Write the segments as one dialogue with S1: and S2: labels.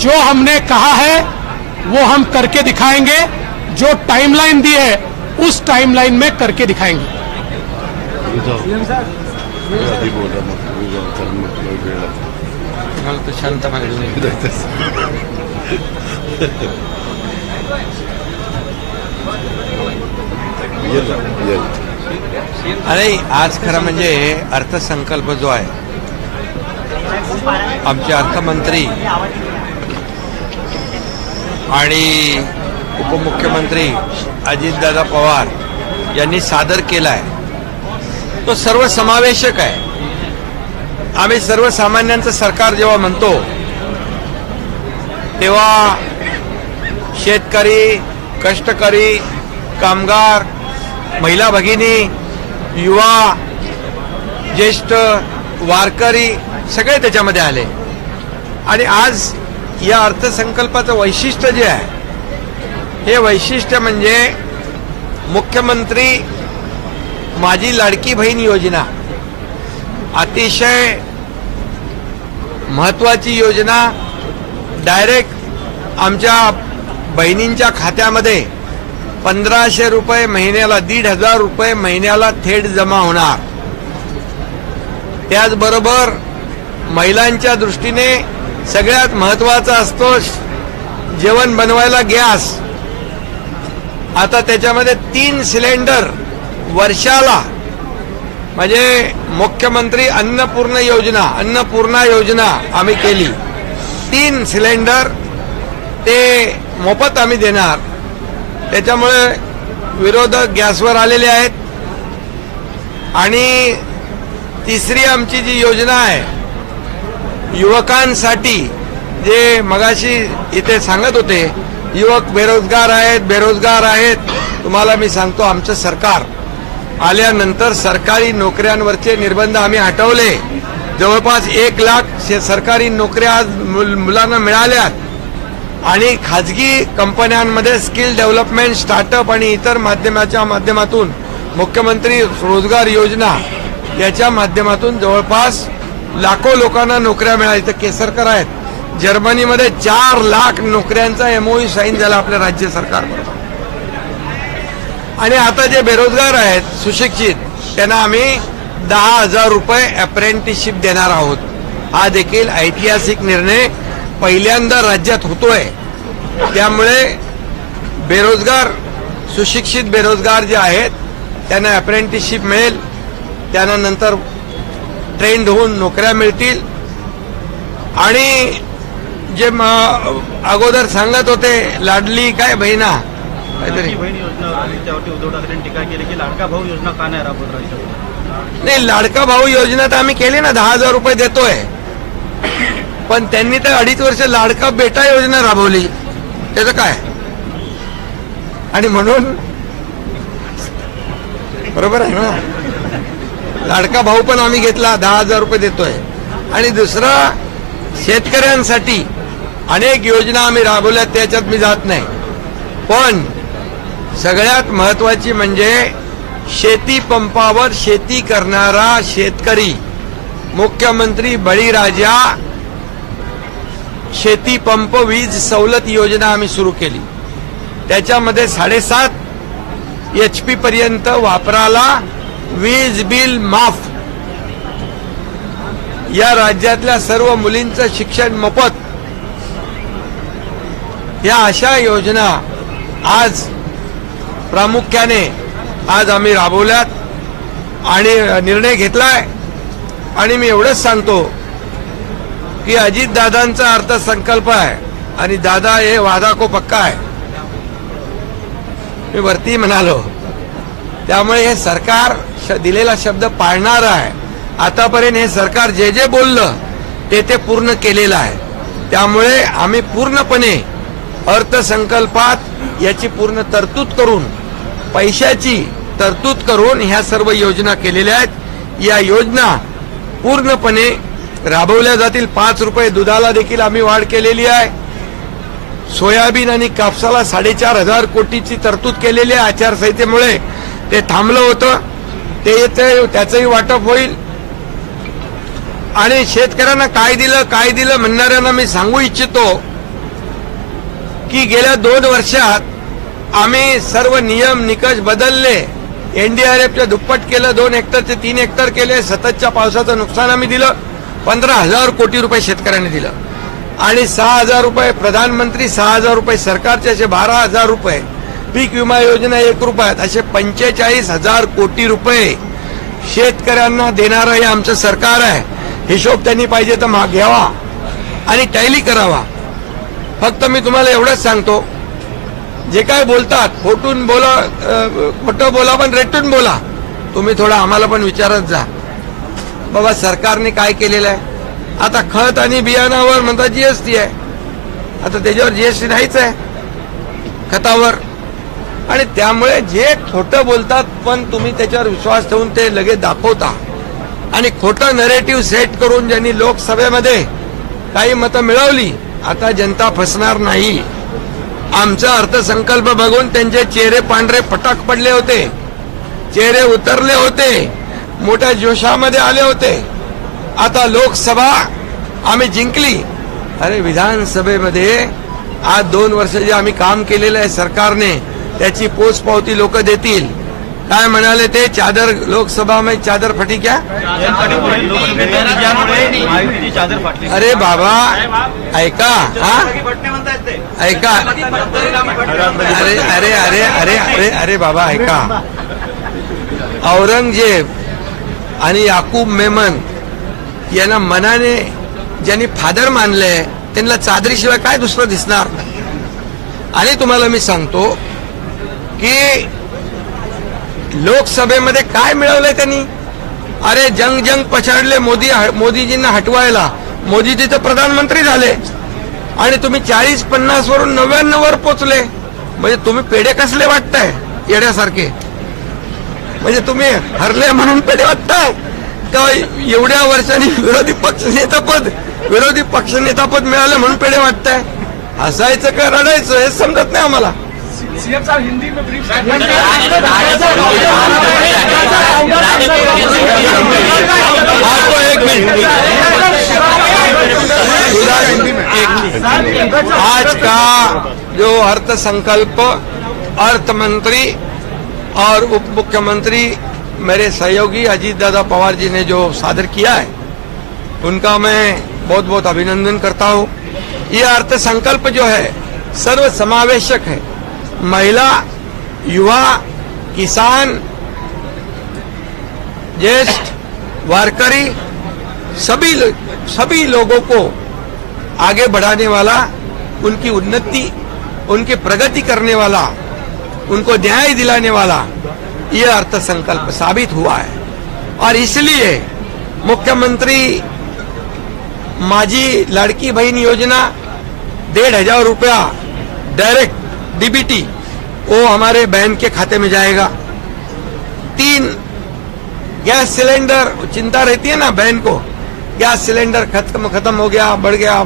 S1: जो हमने कहा है, वो हम करके दिखाएँगे जो टाइमलाइन दी है, उस टाइमलाइन में करके दिखाएँगे.
S2: अरे, आज खरं म्हणजे अर्थसंकल्प जो आहे आमचे अर्थमंत्री आणि उपमुख्यमंत्री अजितदादा पवार यांनी सादर केला आहे तो सर्वसमावेशक आहे. आम्ही सर्वसामान्यांचं सरकार जेव्हा म्हणतो तेव्हा शेतकरी कष्टकरी कामगार महिला भगिनी युवा ज्येष्ठ वारकरी सगळे त्याच्यामध्ये आले. आणि आज या अर्थसंकल्पाचं वैशिष्ट्य जे आहे हे वैशिष्ट्य म्हणजे मुख्यमंत्री माझी लाडकी बहीण योजना अतिशय महत्वाची योजना डायरेक्ट आमच्या बहिणींच्या खात्यामध्ये पंधराशे रुपये महिन्याला दीड हजार रुपये महिन्याला थेट जमा होणार. त्याचबरोबर महिलांच्या दृष्टीने सगळ्यात महत्त्वाचा असतो जेवण बनवायला गॅस. आता त्याच्यामध्ये तीन सिलेंडर वर्षाला. म्हणजे मुख्यमंत्री अन्नपूर्ण योजना अन्नपूर्णा योजना आम्ही केली. तीन सिलेंडर ते मोफत आम्ही देणार. त्याच्यामुळे विरोधक गॅसवर आलेले आहेत. आणि तिसरी आमची जी योजना आहे युवकांसाठी जे मगाशी इथे सांगत होते युवक बेरोजगार आहेत बेरोजगार आहेत तुम्हाला मी सांगतो आमचं सरकार आल्यानंतर सरकारी नोकऱ्यांवरचे निर्बंध आम्ही हटवले. जवळपास एक लाख शे- सरकारी नोकऱ्या आज मुलांना मिळाल्यात. आणि खाजगी कंपन्यांमध्ये स्किल डेव्हलपमेंट स्टार्टअप आणि इतर माध्यमाच्या माध्यमातून मुख्यमंत्री रोजगार योजना याच्या माध्यमातून जवळपास लाखो लोकांना नोकऱ्या मिळाल्या. तर केसरकर आहेत. जर्मनीमध्ये चार लाख नोकऱ्यांचा एमओयू साईन झाला आपल्या राज्य सरकारबरोबर आणि आता जे बेरोजगार आहेत सुशिक्षित त्यांना आम्ही दहा हजार रुपये अप्रेंटिसशिप देणार आहोत. हा देखील ऐतिहासिक निर्णय पहिल्यांदा राज्यात होतोय. त्यामुळे बेरोजगार सुशिक्षित बेरोजगार जे आहेत त्यांना अप्रेंटिसशिप मिळेल. त्यांना नंतर ट्रेंड होऊन नोकऱ्या मिळतील. आणि जे अगोदर सांगत होते लाडली काय बहिणा? काहीतरी.
S3: नाही
S2: लाडका भाऊ योजना तर आम्ही केली ना दहा हजार रुपये देतोय. पण त्यांनी तर अडीच वर्ष लाडका बेटा योजना राबवली. त्याचं काय? आणि म्हणून बरोबर आहे ना? लाडका भाऊ पण आम्ही घेतला दहा हजार रुपये देतोय. आणि दुसरा शेतकऱ्यांसाठी अनेक योजना आम्ही राबवल्या त्याच्यात मी जात नाही. पण सगळ्यात महत्वाची म्हणजे शेती पंपावर शेती करणारा शेतकरी मुख्यमंत्री बळीराजा शेती पंप वीज सवलत योजना आम्ही सुरू केली. त्याच्यामध्ये साडेसात एच पी पर्यंत वापराला वीज बिल माफ. या राज्यातल्या सर्व मुलींचं शिक्षण मोफत. या अशा योजना आज प्रामुख्याने आज आम्ही राबवल्यात आणि निर्णय घेतलाय. आणि मी एवढंच सांगतो की अजितदादांचा अर्थसंकल्प आहे आणि दादा हे वादा को पक्का आहे. मी वरती म्हणालो त्यामुळे हे सरकार दिलेला शब्द पाळणार आहे. आतापर्यंत हे सरकार जे जे बोललं ते ते पूर्ण केलेलं आहे. त्यामुळे आम्ही पूर्णपणे अर्थसंकल्पात याची पूर्ण तरतूद करून पैशाची तरतूद करून ह्या सर्व योजना केलेल्या आहेत. या योजना पूर्णपणे राबवल्या जातील. पाच रुपये दुधाला देखील आम्ही वाढ केलेली आहे. सोयाबीन आणि कापसाला साडेचार हजार कोटीची तरतूद केलेली आहे. आचारसंहितेमुळे ते थांबलं होतं. ते येते त्याचंही वाटप होईल. आणि शेतकऱ्यांना काय दिलं काय दिलं म्हणणाऱ्यांना मी सांगू इच्छितो की गेल्या दोन वर्षात आम्ही सर्व नियम निकष बदलले. एनडीआरएफच्या दुप्पट केलं दोन हेक्टर ते तीन हेक्टर केले. सततच्या पावसाचं नुकसान आम्ही दिलं. पंधरा हजार कोटी रुपये शेतकऱ्यांनी दिलं. आणि सहा हजार रुपये प्रधानमंत्री सहा हजार रुपये सरकारचे असे बारा हजार रुपये पीक विमा योजना एक रुपयात असे पंचेचाळीस हजार कोटी रुपये शेतकऱ्यांना देणारं हे आमचं सरकार आहे. हिशोब त्यांनी पाहिजे तर माग घ्यावा आणि टॅली करावा. फक्त मी तुम्हाला एवढंच सांगतो. जे काय बोलतात खोटून बोला खोटं बोला पण रेटून बोला. तुम्ही थोडं आम्हाला पण विचारत जा. बाबा सरकारने काय केलेलं आहे? आता खत आणि बियाणावर म्हणतात जीएसटी आहे. आता त्याच्यावर जीएसटी नाहीच आहे. खतावर. आणि त्यामुळे जे खोटं बोलतात पण तुम्ही त्याच्यावर विश्वास ठेवून ते लगेच दाखवता. आणि खोटं नरेटिव्ह सेट करून ज्यांनी लोकसभेमध्ये काही मतं मिळवली आता जनता फसणार नाही. आमचा अर्थसंकल्प बघून त्यांचे चेहरे पांढरे फटाक पडले होते. चेहरे उतरले होते. मोठ्या जोशामध्ये आले होते. आता लोकसभा आम्ही जिंकली. अरे विधानसभेमध्ये आज दोन वर्ष जे आम्ही काम केलेलं आहे सरकारने त्याची पोचपावती लोक देतील. काय म्हणाले ते? चादर लोकसभा में चादर फटी क्या? अरे बाबा ऐका हा? ऐका. अरे अरे अरे अरे अरे अरे बाबा ऐका. औरंगजेब आणि याकूब मेमन यांना मनाने ज्यांनी फादर मानले त्यांना चादरीशिवाय काय दुसरं दिसणार? आणि तुम्हाला मी सांगतो की लोकसभेमध्ये काय मिळवलंय त्यांनी? अरे जंग जंग पछाडले मोदी मोदीजींना हटवायला. मोदीजी तर प्रधानमंत्री झाले. आणि तुम्ही चाळीस पन्नास वरून नव्याण्णव वर पोचले. म्हणजे तुम्ही पेढे कसले वाटताय? येड्यासारखे. म्हणजे तुम्ही हरले म्हणून पेढे वाटताय? का एवढ्या वर्षांनी विरोधी पक्ष नेतापद विरोधी पक्ष नेतापद मिळालं म्हणून पेढे वाटताय? हसायचं का रडायचं हे समजत नाही आम्हाला. आपको एक मिनट एक- आज का जो अर्थ संकल्प अर्थ मंत्री और उप मुख्यमंत्री मेरे सहयोगी अजीत दादा पवार जी ने जो सादर किया है उनका मैं बहुत बहुत अभिनंदन करता हूँ ये अर्थ संकल्प जो है सर्व समावेशक है महिला, युवा, किसान, ज्येष्ठ, वारकरी, सभी लो- सभी लोगों को आगे बढ़ाने वाला, उनकी उन्नति, उनकी प्रगति करने वाला, उनको न्याय दिलाने वाला, ये अर्थ संकल्प साबित हुआ है। और इसलिए मुख्यमंत्री माझी लड़की बहन योजना, डेढ़ हज़ार रुपया डायरेक्ट डीबीटी, वो हमारे बहन के खाते में जाएगा। तीन, गैस सिलेंडर चिंता रहती है ना बहन को, गैस सिलेंडर खत्म खत्म हो गया, बढ़ गया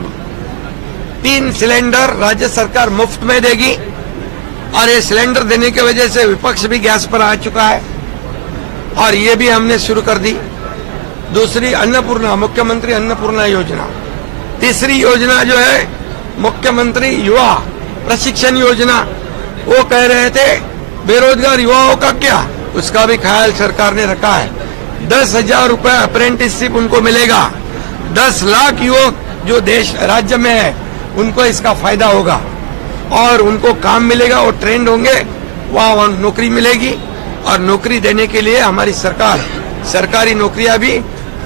S2: तीन, सिलेंडर राज्य सरकार मुफ़्त में देगी, और ये सिलेंडर देने की वजह से विपक्ष भी गैस पर आ चुका है, और ये भी हमने शुरू कर दी। दूसरी, अन्नपूर्णा, मुख्यमंत्री अन्नपूर्णा योजना। तीसरी योजना जो है, मुख्यमंत्री युवा प्रशिक्षण योजना। वो कह रहे थे, बेरोजगार युवाओं का क्या? उसका भी ख्याल सरकार ने रखा है। दस हज़ार रूपए अप्रेंटिसशिप उनको मिलेगा। दस लाख युवक जो देश, राज्य में है, उनको इसका फ़ायदा होगा। और उनको काम मिलेगा और ट्रेंड होंगे, वहाँ नौकरी मिलेगी। और नौकरी देने के लिए हमारी सरकार सरकारी नौकरियाँ भी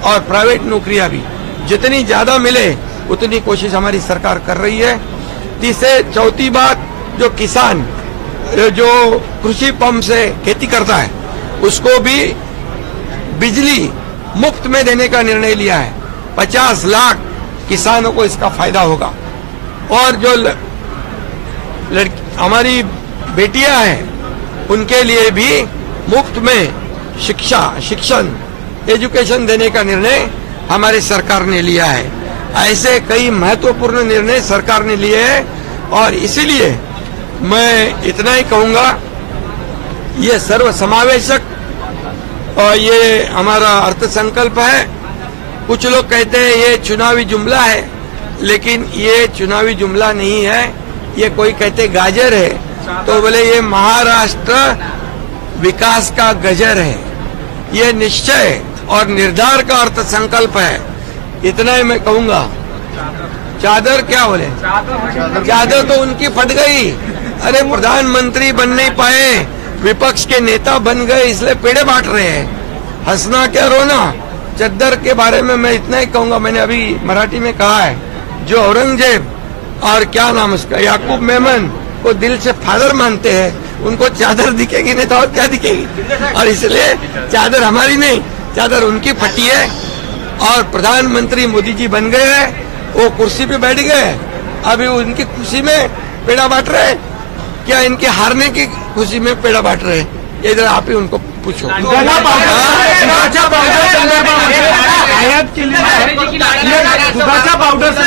S2: और प्राइवेट नौकरियाँ भी। जितनी ज़्यादा मिले, उतनी कोशिश हमारी सरकार कर रही है। तीसरे, चौथी बात जो किसान जो कृषि पंप से खेती करता है, उसको भी बिजली मुफ़्त में देने का निर्णय लिया है। पचास लाख किसानों को इसका फ़ायदा होगा। और जो लड़की हमारी बेटियाँ हैं, उनके लिए भी मुफ़्त में शिक्षा, शिक्षण एजुकेशन देने का निर्णय हमारी सरकार ने लिया है। ऐसे कई महत्वपूर्ण निर्णय सरकार ने लिए हैं और इसीलिए मैं इतना ही कहूँगा, ये सर्व समावेशक और ये हमारा अर्थसंकल्प है। कुछ लोग कहते हैं ये चुनावी जुमला है, लेकिन ये चुनावी जुमला नहीं है, ये कोई कहते गाजर है। तो बोले ये महाराष्ट्र विकास का गजर है। ये निश्चय और निर्धार का अर्थ संकल्प है। इतना ही मैं कहूँगा। चादर क्या बोले? चादर तो उनकी फट गई। अरे, प्रधानमंत्री बन नहीं पाए। विपक्ष के नेता बन गए, इसलिए पेड़े बांट रहे हैं। हंसना क्या, रोना? चद्दर के बारे में मैं इतना ही कहूँगा, मैंने अभी मराठी में कहा है। जो औरंगज़ेब और क्या नाम उसका, याकूब मेमन को दिल से फादर मानते हैं, उनको चादर दिखेगी नहीं तो और क्या दिखेगी? और इसलिए चादर हमारी नहीं, चादर उनकी फटी है। और प्रधानमंत्री मोदी जी बन गए हैं वो कुर्सी पे बैठ गए अभी उनकी खुशी में पेड़ा बांट रहे हैं। क्या इनके हारने की खुशी में पेड़ा बांट रहे हैं? ये इधर आप ही उनको पूछो।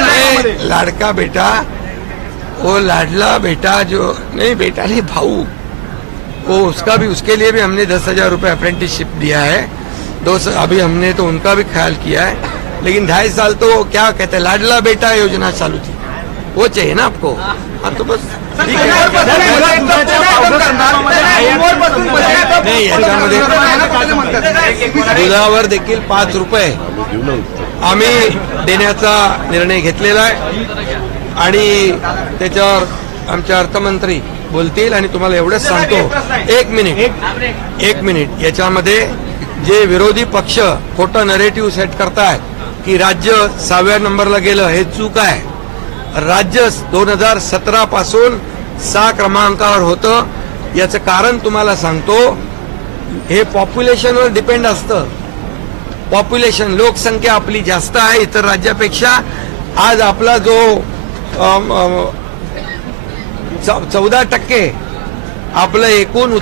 S2: ये लाड़का बेटा वो लाडला बेटा जो नहीं बेटा नहीं भाऊ। वो उसका भी उसके लिए भी हमने दस हज़ार रूपए अप्रेंटिसशिप दिया है। दो स- अभी हमने तो उनका भी ख्याल किया है लेकिन ढाई साल तो क्या कहते हैं लाडला बेटा योजना चालू थी। वो चाहिए ना आपको? हाँ तो बस। ठीक है। नाही याच्यामध्ये दुधावर देखील पाच रुपये आम्ही देण्याचा निर्णय घेतलेला आहे आणि त्याच्यावर आमचे अर्थमंत्री बोलतील आणि तुम्हाला एवढंच सांगतो. एक मिनिट. एक मिनिट. याच्यामध्ये जे विरोधी पक्ष खोटं नरेटिव्ह सेट करतायत की राज्य सहाव्या नंबरला गेलं हे चूक आहे. राज्य दोन हजार सतरा पासून सहा क्रमांकावर होतं. याचं कारण तुम्हाला सांगतो हे पॉप्युलेशनवर डिपेंड असतं. पॉप्युलेशन लोकसंख्या आपली जास्त आहे इतर राज्यापेक्षा. आज आपला जो चौ- चौदा टक्के आपलं एकूण